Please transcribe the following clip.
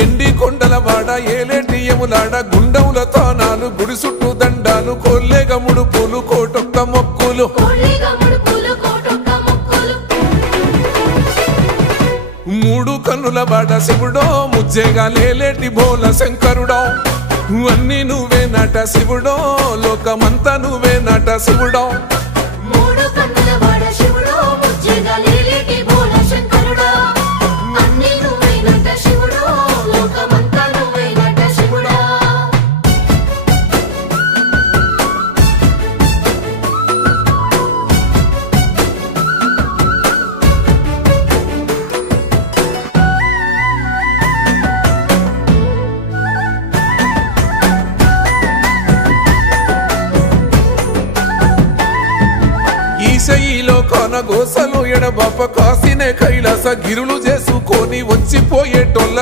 ఎండి కొండల వాడ ఏలేటి యములాడ గుండముల తానాలు గుడి చుట్టూ దండాలు కొల్లేగ ముడుపులు కోటొక్క మొక్కులు మూడు కన్నుల వాడ శివుడో ముజ్జేగా లేలేటి బోల శంకరుడో అన్ని నువ్వే నట శివుడో లోకమంతా నువ్వే నట శివుడో ఈశయిలో కొనగోసలు ఎడబాప కాసినే కైలాస గిరులు చేసుకొని వచ్చిపోయేటోళ్ళ